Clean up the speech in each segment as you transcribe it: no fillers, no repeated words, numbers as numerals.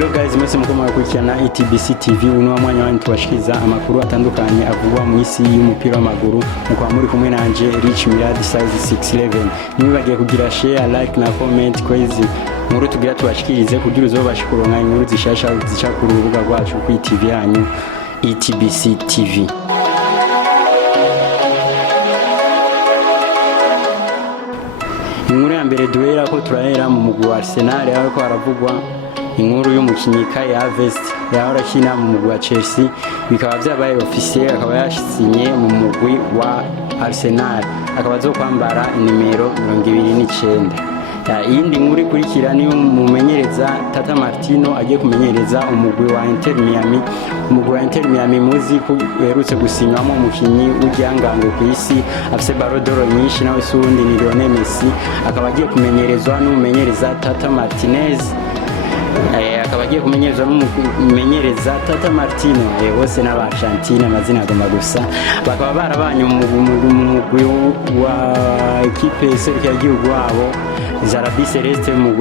Hello guys, mwese mukoma gukurikirana ETBC-TV uno mwanya wanyu tubashikiriza amakuru atandukanye avugwa mu isi y'umupira w'amaguru mukaba muri kumwe nanje Rich Mirad size 611. Nibagiye kugira share, like na comment kwezi nkuru tugira tubashikirize kugira uzobashe kuronka inkuru zishasha zica ku rubuga rwacu ku TV yanyu ETBC-TV. Inkuru ya mbere duhera ko turahera mu mugwi wa Arsenal aho ko haravugwa inkuru y'umukinyi Kai Havertz yahora akina mu mugwi wa Chelsea bikaba byabaye officiel akaba yashinye mu mugwi wa Arsenal akaba zo kwambara nimero 29. Iyindi nkuru ikurikira ni umumenyereza Tata Martino agiye kumenyereza umugwi wa Inter Miami. Umugwi wa Inter Miami muzi ko uherutse gusinyamo umukinyi w'igihangano ku isi afise Ballon d'Or nyinshi nawe sundi ni Lionel Messi akaba agiye kumenyerezwa n'umumenyereza Tata Martinez. Akaba agiye kumenyerezwa n'umumenyereza Tata Martino bose n'Argentine amazina agomba gusa bakaba barabanye mu mugwi wa equipe serukira igihugu wabo Zarabi Celeste mu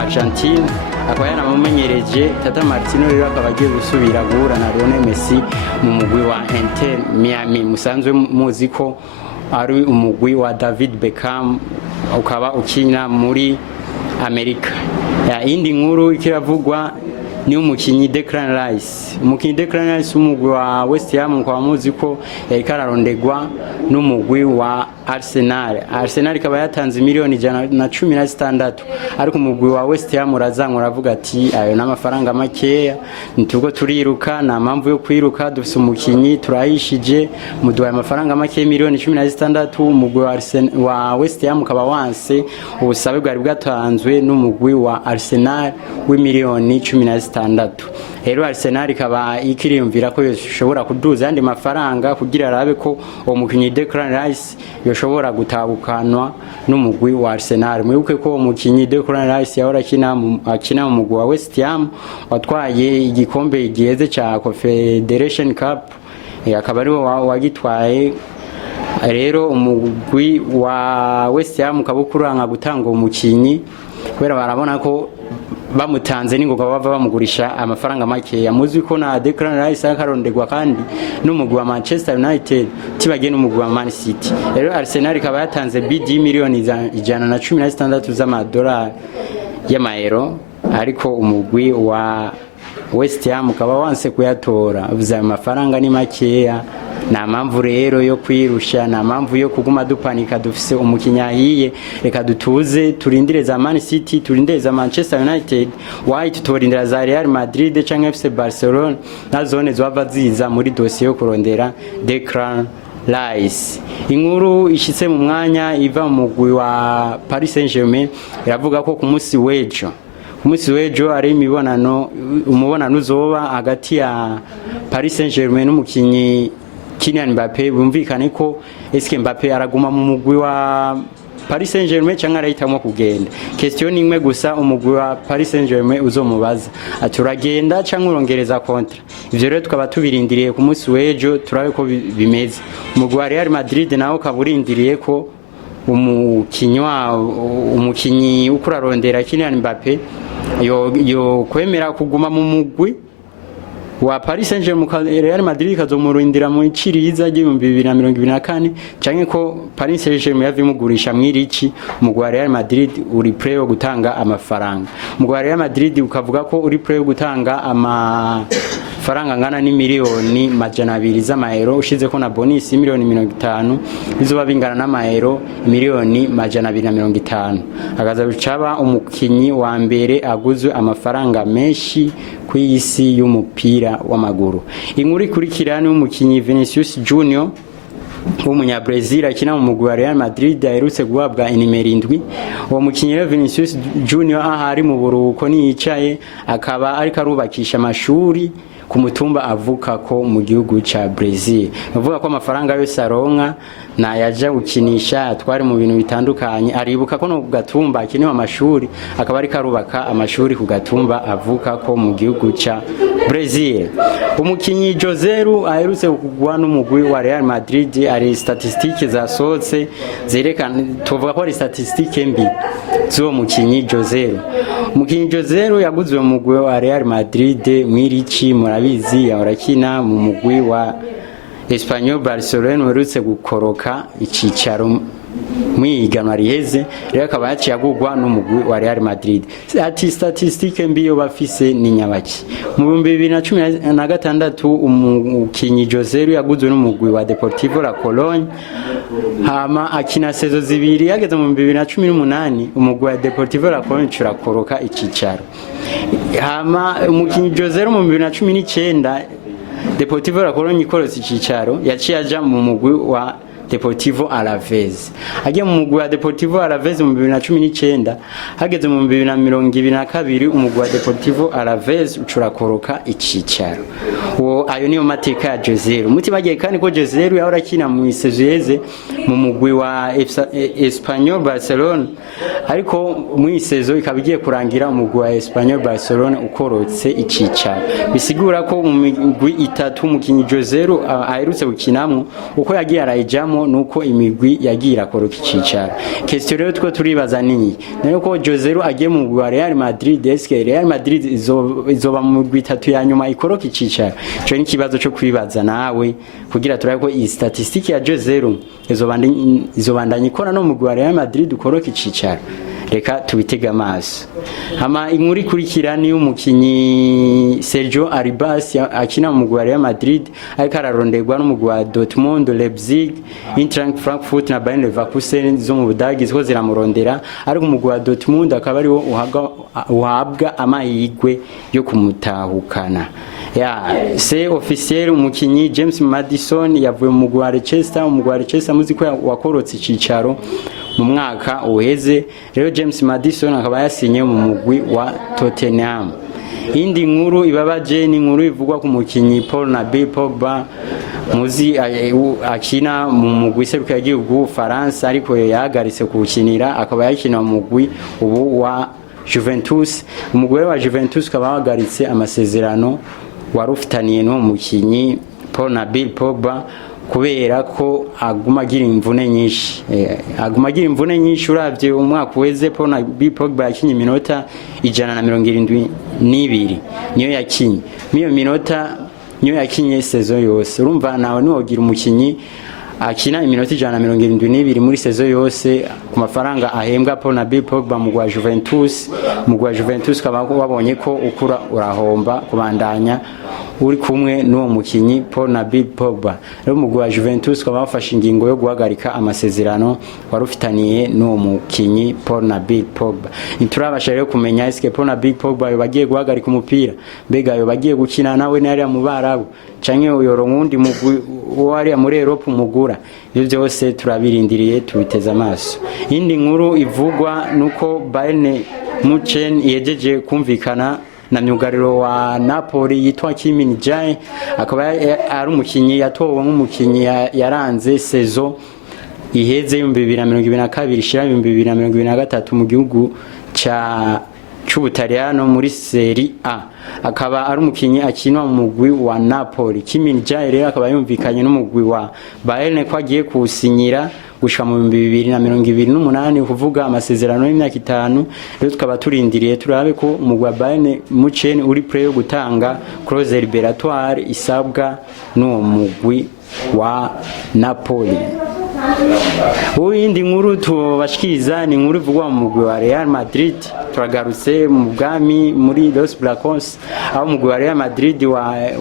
Argentine akaba yanamumenyereje Tata Martino rero akaba agiye gusubira guhura na Lionel Messi mu mugwi wa Inter Miami. Musanzwe muzi ko ari umugwi wa David Beckham ukaba ukina muri Amerika. Indi nkuru ikiravugwa ni umukinyi Declan Rice. Umukinyi Declan Rice umugwi wa West Ham kwa muzi ko yararondegwa n'umugwi wa Arsenal. Arsenal ikaba yatanze miliyoni 116 ariko umugwi wa West Ham urazanka uravuga ati ayo n'amafaranga makeya nitugo turiruka na mpamvu yo kwiruka dufise umukinyi turayishije muduhaye amafaranga make miliyoni 16. Umugwi wa West Ham ukaba wanse ubusabe bwari bwatanzwe n'umugwi wa Arsenal w'imiliyoni 16. Rero Arsenal ikaba ikiriyumvira ko yoshobora kuduza andi mafaranga kugira arabe ko uwo mukinyi Declan Rice yoshobora gutabukanwa n'umugwi wa Arsenal. Mwibuke ko umukinyi Declan Rice yahora akina mu mugwi wa West Ham watwaye igikombe giheze ca Confederation Cup akaba ari wagitwaye. Rero umugwi wa West Ham ukabukuranga gutanga umukinyi kubera barabona ko bamutanze ningoga bava bamugurisha amafaranga make. Yamuzi ko na Declan Rice akarondegwa kandi n'umugwi wa Manchester United tibagiye n'umugwi wa Man City. Rero Arsenal ikaba yatanze bid miliyoni 116 z'amadolari y'amayero ariko umugwi wa West Ham ukaba wanse kuyatora uvuze amafaranga ni makeya. Na mpamvu rero yo kwirusha na mpamvu yo kuguma dupanika dufise umukinyahiye reka dutuze turindire za Man City turindire za Manchester United white turindira za Real Madrid canke FC Barcelona na zone zova ziza muri dossier yo kurondera Declan Rice. Inkuru ishitse mu mwanya iva mu mugwi wa Paris Saint-Germain iravuga ko ku munsi wejo ari umubonano uzoba hagati ya Paris Saint-Germain n'umukinyi Kylian Mbappe. Bumvikane ko eske Mbappe araguma mu mugwi wa Paris Saint-Germain cyangwa arahitamo kugenda. Question imwe gusa umugwi wa Paris Saint-Germain uzomubaza aturagenda cyangwa urongereza kontra. Ivyo rero tukaba tubirindiriye ku munsi wejo turabe ko bimeze. Umugwi wa Real Madrid nawo kaburindiriye ko umukinyi ukurarondera Kylian Mbappe yo kwemera kuguma mu mugwi wa Paris Saint-Germain. Real Madrid kazomurindira mu iciriza ry'2024 canke ko Paris Saint-Germain yavimugurisha mwirici umugwi wa Real Madrid uri prêt yo gutanga amafaranga. Umugwi wa Real Madrid ukavuga ko uri prêt yo gutanga amafaranga ngana ni miliyoni 200 z'amayero ushize ko na bonus miliyoni 50 bizoba bingana n'amayero miliyoni 250. Agaza bicaba umukinyi wa mbere aguzwe amafaranga menshi ku isi y'umupira w'amaguru. Inkuru ikurikira ni umukinyi Vinicius Junior w'umunyabrazil akina mu mugwi wa Real Madrid aherutse guhabwa inimero 7. Uwo mukinyi Vinicius Junior ahari mu buruhuko niyicaye akaba ariko arubakisha amashuri ku mutumba avuka ko mu gihugu ca Brazil. Bavuga ko amafaranga yose aronka na yaja gukinisha atware mu bintu bitandukanye. Aribuka ko no kugatumba akiniwe amashuri akaba ari karubaka amashuri ku gatumba avuka ko mu gihugu ca Brazil. Umukinyi Joseru aherutse kugwa n'umugwi wa Real Madrid. Ari statistike zasohotse zerekana tuvuga ko ari statistike mbi zo mukinyi Joseru. umukinyi Joselu yaguzwe mu mugwi wa Real Madrid mwirici murabizi yahorakina mu mugwi wa Espanyol Barcelona werutse gukoroka icicaro mwiganwa riheze rero akaba yaciye agurwa n'umugwi wa Real Madrid. Ati statistique mbiyo bafise ni nyabaki mu 2016 umukinyi Joselu yaguzwe n'umugwi wa Deportivo La Cologne hama akina sezo zibiri yageze mu 2018 umugwi wa Deportivo La Cologne curakoroka icicaro hama umukinyi Joselu mu 2019 Deportivo La Cologne ikorose icicaro yaciye aja mu mugwi wa Deportivo Alaves. Agiye mu mugwi wa Deportivo Alaves mu 2019 hageze mu 2022 umugwi wa Deportivo Alaves ucurakoroka icicaro. Ayo niyo mateka ya Joselu. Mutibagiye kandi ko Joselu yahora akina mu isezo yeze mu mugwi wa Espanyol Barcelona ariko mu isezo ikabigiye kurangira umugwi wa Espanyol Barcelona ukorotse icicaro. Bisigura ko mu migwi itatu umukinyi Joselu aherutse gukinamwo uko yagiye arayijamo nuko imigwi yagira koroka icicaro. Question rero two turibaza nini nayo ko Joselu agiye mu Real Madrid eske Real Madrid izoba mu migwi itatu ya nyuma ikoroka icicaro. Cyo ni kibazo cyo kwibaza nawe kugira turabe ko iyi statistique ya Joselu izobandanya ikora no mu Real Madrid ukoroka icicaro. Reka tubitega amaso. Hama inkuru ikurikira ni umukinyi Sergio Arribas akina mu Real Madrid ariko araronderwa n'umugwi wa Dortmund, Leipzig, Eintracht Frankfurt na Bayern Leverkusen zo mu Budagi zo ziramurondera ariko umugwi wa Dortmund akaba ari wo uhabwa amahirwe yo kumutahukana. C'est officiel umukinyi James Maddison yavuye mu mugwi wa Leicester muzi ko wakorotse icicaro mu mwaka uheze rero James Maddison akaba yasinye mu mugwi wa Tottenham. Indi nkuru ibabaje ni nkuru ivugwa ku mukinyi Paul Nabil Pogba muzi akina mu mugwi seruka y'igihugu France ariko yahagaritse kuwukinira akaba yakina mu mugwi ubu wa Juventus. Umugwi wa Juventus akaba yahagaritse amasezerano warufitaniye no mukinyi Paul Nabil Pogba kubera ko aguma agira imvune nyinshi uravye umwaka weze Paul Nabil Pogba yakinye iminota 172 niyo yakinye miyo minota niyo yakinye sezo yose urumva nawe niwogira umukinyi akina iminota 172 muri sezo yose ku mafaranga ahembwa Paul Nabil Pogba mu gwa Juventus kaba babonye ko ukura urahomba kubandanya uri kumwe n'uwo mukinyi Paul Nabil Pogba rero mu gwa Juventus kaba bafashe ingingo yo guhagarika amasezerano warufitaniye n'uwo mukinyi Paul Nabil Pogba. Nturabasha rero kumenya eske Paul Nabil Pogba bagiye guhagarika umupira mbega yo bagiye gukina nawe nari mu Barabu canke uyoro ngundi wari muri Europe mugura. Ibyo byose turabirindiriye tubiteza amaso. Indi nkuru ivugwa nuko Bayern Munchen yejeje kumvikana na myugariro wa Napoli yitwa Kim Jae akaba ari umukinyi yatowe nk'umukinyi yaranze sezo iheze 2022 ishira 2023 mu gihugu c'Ubutaliyano muri Serie A akaba ari umukinyi akinwa mu mugwi wa Napoli. Kim Jae rero akaba yumvikanye n'umugwi wa Bayern ko agiye kusinyira gushika mu 2028 kuvuga amasezerano y'imyaka 5 rero tukaba turindiriye turabe ko umugwi wa Bayern Munchen uri prêt yo gutanga clause libératoire isabwa n'uwo mugwi wa Napoli. Indi nkuru tubashikiriza ni nkuru ivugwa mu mugwi wa Real Madrid. Turagarutse mu bwami muri Los Blancos aho umugwi wa Real Madrid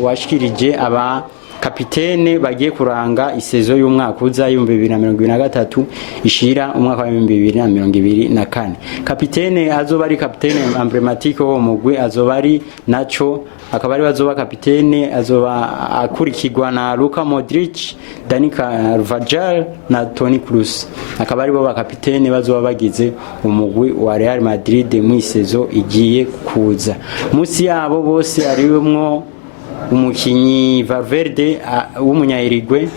washikirije aba kapitene bagiye kuranga isezo y'umwaka uza 2023 ishira umwaka wa 2024. Kapitene azoba ari kapitene emblematike wo mugwi azoba ari Nacho akaba ari bazoba kapitene azoba akurikirwa na Luka Modric, Dani Carvajal na Toni Kroos akaba ari bo bakapitene bazoba bagize umugwi wa Real Madrid mu isezo igiye kuza. Musi yabo bose arimwo umukinyi Valverde w'umunyayirigwe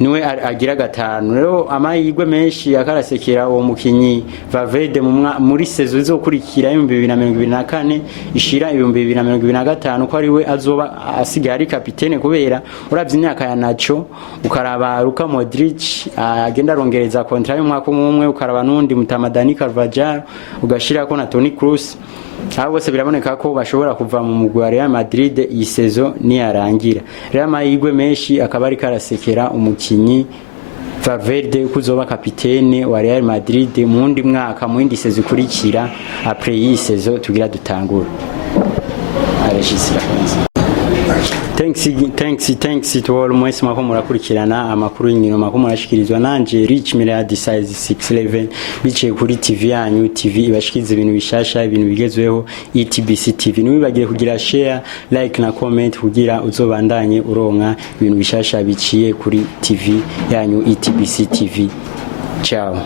niwe agira gatanu rero amahirwe menshi yakarasekera uwo mukinyi Valverde muri sezo izokurikira 2024 ishira 2025 ko ari we azoba asigaye ari kapitene kubera uravye imyaka ya Nacho ukaraba Luka Modric agenda arongereza contrat y'umwaka umwe ukaraba nundi Dani Carvajal ugashira ko na Toni Kroos abo bose biraboneka ko bashobora kuva mu mugwi wa Real Madrid iyi saison niyarangira. Real Mahirwe menshi akaba ari karasekera umukinyi Valverde kuzoba kapitene wa Real Madrid mu ndi mwaka mu indi saison ikurikira après iyi saison tugira dutangura. Thanks to all mwese mwako murakurikirana amakuru y'inkino mwako murashikirizwa nanje Rich Miradi size 611 biciye kuri TV yanyu. TV ibashikiriza ibintu bishasha, ibintu bigezweho. ETBC-TV niwibagire kugira share, like na comment kugira uzobandanye uronka ibintu bishasha biciye kuri TV yanyu ETBC-TV. Ciao.